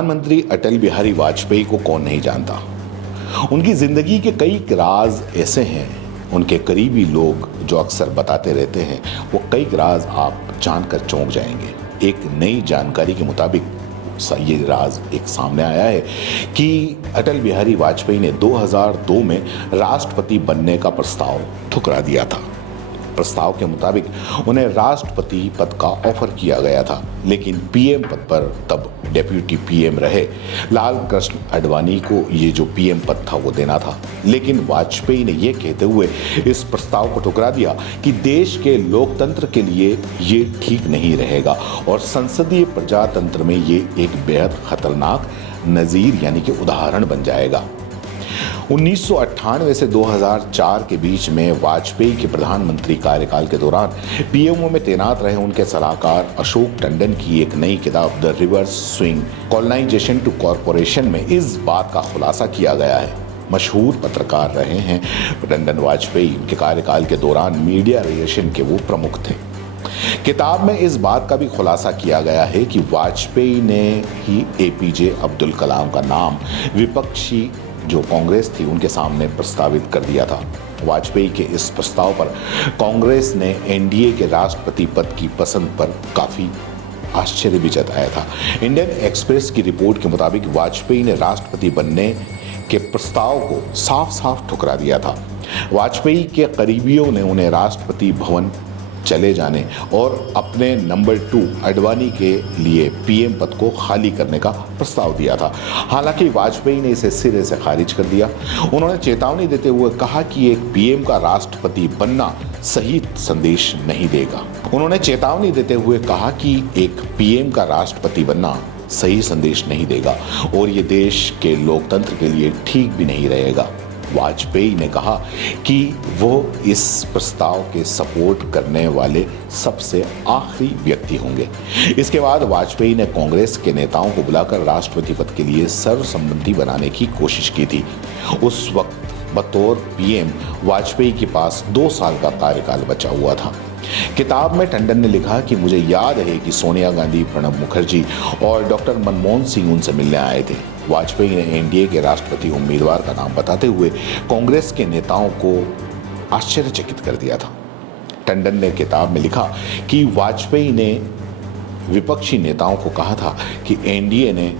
प्रधानमंत्री अटल बिहारी वाजपेयी को कौन नहीं जानता। उनकी जिंदगी के कई राज ऐसे हैं, उनके करीबी लोग जो अक्सर बताते रहते हैं, वो कई राज आप जानकर चौंक जाएंगे। एक नई जानकारी के मुताबिक ये राज एक सामने आया है कि अटल बिहारी वाजपेयी ने 2002 में राष्ट्रपति बनने का प्रस्ताव ठुकरा दिया था। प्रस्ताव के मुताबिक उन्हें राष्ट्रपति पद का ऑफर किया गया था, लेकिन पीएम पद पर तब डेप्यूटी पीएम रहे लाल कृष्ण आडवाणी को ये जो पीएम पद था वो देना था। लेकिन वाजपेयी ने ये कहते हुए इस प्रस्ताव को ठुकरा दिया कि देश के लोकतंत्र के लिए ये ठीक नहीं रहेगा और संसदीय प्रजातंत्र में ये एक बेहद खतरनाक नज़ीर यानी कि उदाहरण बन जाएगा। 1998 से 2004 के बीच में वाजपेयी के प्रधानमंत्री कार्यकाल के दौरान पीएमओ में तैनात रहे उनके सलाहकार अशोक टंडन की एक नई किताब the reverse swing colonisation to corporation में इस बात का खुलासा किया गया है। मशहूर पत्रकार रहे हैं टंडन वाजपेयी। उनके कार्यकाल के दौरान मीडिया रिलेशन के वो प्रमुख थे। किताब में इस बात का भी खुलासा किया गया है कि वाजपेयी ने ही एपीजे अब्दुल कलाम का नाम विपक्षी जो कांग्रेस थी उनके सामने प्रस्तावित कर दिया था। वाजपेयी के इस प्रस्ताव पर कांग्रेस ने एनडीए के राष्ट्रपति पद की पसंद पर काफ़ी आश्चर्य भी जताया था। इंडियन एक्सप्रेस की रिपोर्ट के मुताबिक वाजपेयी ने राष्ट्रपति बनने के प्रस्ताव को साफ साफ ठुकरा दिया था। वाजपेयी के करीबियों ने उन्हें राष्ट्रपति भवन चले जाने और अपने नंबर 2 आडवाणी के लिए पीएम पद को खाली करने का प्रस्ताव दिया था। हालांकि वाजपेयी ने इसे सिरे से खारिज कर दिया। उन्होंने चेतावनी देते हुए कहा कि एक पीएम का राष्ट्रपति बनना सही संदेश नहीं देगा। उन्होंने चेतावनी देते हुए कहा कि एक पीएम का राष्ट्रपति बनना सही संदेश नहीं देगा और ये देश के लोकतंत्र के लिए ठीक भी नहीं रहेगा। वाजपेयी ने कहा कि वो इस प्रस्ताव के सपोर्ट करने वाले सबसे आखिरी व्यक्ति होंगे। इसके बाद वाजपेयी ने कांग्रेस के नेताओं को बुलाकर राष्ट्रपति पद के लिए सर्वसम्मति बनाने की कोशिश की थी। उस वक्त बतौर पीएम वाजपेयी के पास 2 साल का कार्यकाल बचा हुआ था। किताब में टंडन ने लिखा कि मुझे याद है कि सोनिया गांधी, प्रणब मुखर्जी और डॉक्टर मनमोहन सिंह उनसे मिलने आए थे। वाजपेयी ने एनडीए के राष्ट्रपति उम्मीदवार का नाम बताते हुए कांग्रेस के नेताओं को आश्चर्यचकित कर दिया था। टंडन ने किताब में लिखा कि वाजपेयी ने विपक्षी नेताओं को कहा था कि एनडीए ने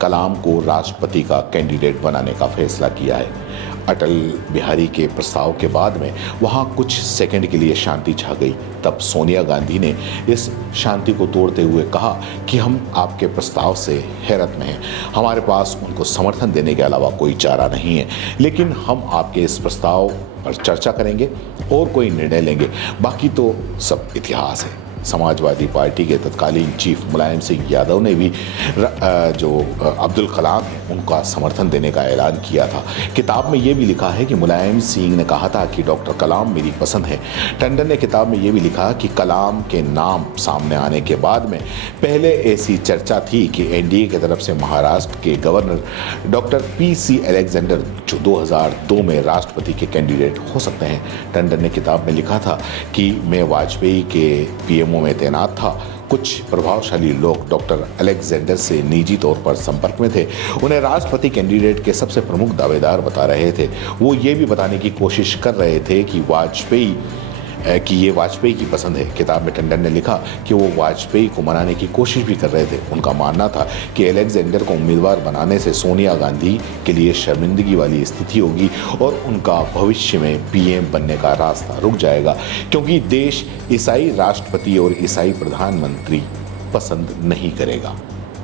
कलाम को राष्ट्रपति का कैंडिडेट बनाने का फैसला किया है। अटल बिहारी के प्रस्ताव के बाद में वहाँ कुछ सेकंड के लिए शांति छा गई। तब सोनिया गांधी ने इस शांति को तोड़ते हुए कहा कि हम आपके प्रस्ताव से हैरत में हैं। हमारे पास उनको समर्थन देने के अलावा कोई चारा नहीं है, लेकिन हम आपके इस प्रस्ताव पर चर्चा करेंगे और कोई निर्णय लेंगे। बाकी तो सब इतिहास है। समाजवादी पार्टी के तत्कालीन चीफ मुलायम सिंह यादव ने भी जो अब्दुल कलाम हैं उनका समर्थन देने का ऐलान किया था। किताब में ये भी लिखा है कि मुलायम सिंह ने कहा था कि डॉक्टर कलाम मेरी पसंद है। टंडन ने किताब में ये भी लिखा कि कलाम के नाम सामने आने के बाद में पहले ऐसी चर्चा थी कि एनडीए की तरफ से महाराष्ट्र के गवर्नर डॉक्टर पीसी अलेक्जेंडर जो 2002 में राष्ट्रपति के कैंडिडेट हो सकते हैं। टंडन ने किताब में लिखा था कि मैं वाजपेयी के पीएमओ में तैनात था। कुछ प्रभावशाली लोग डॉक्टर अलेक्जेंडर से निजी तौर पर संपर्क में थे। उन्हें राष्ट्रपति कैंडिडेट के सबसे प्रमुख दावेदार बता रहे थे। वो ये भी बताने की कोशिश कर रहे थे कि ये वाजपेयी की पसंद है। किताब में टंडन ने लिखा कि वो वाजपेयी को मनाने की कोशिश भी कर रहे थे। उनका मानना था कि अलेक्जेंडर को उम्मीदवार बनाने से सोनिया गांधी के लिए शर्मिंदगी वाली स्थिति होगी और उनका भविष्य में पीएम बनने का रास्ता रुक जाएगा, क्योंकि देश ईसाई राष्ट्रपति और ईसाई प्रधानमंत्री पसंद नहीं करेगा।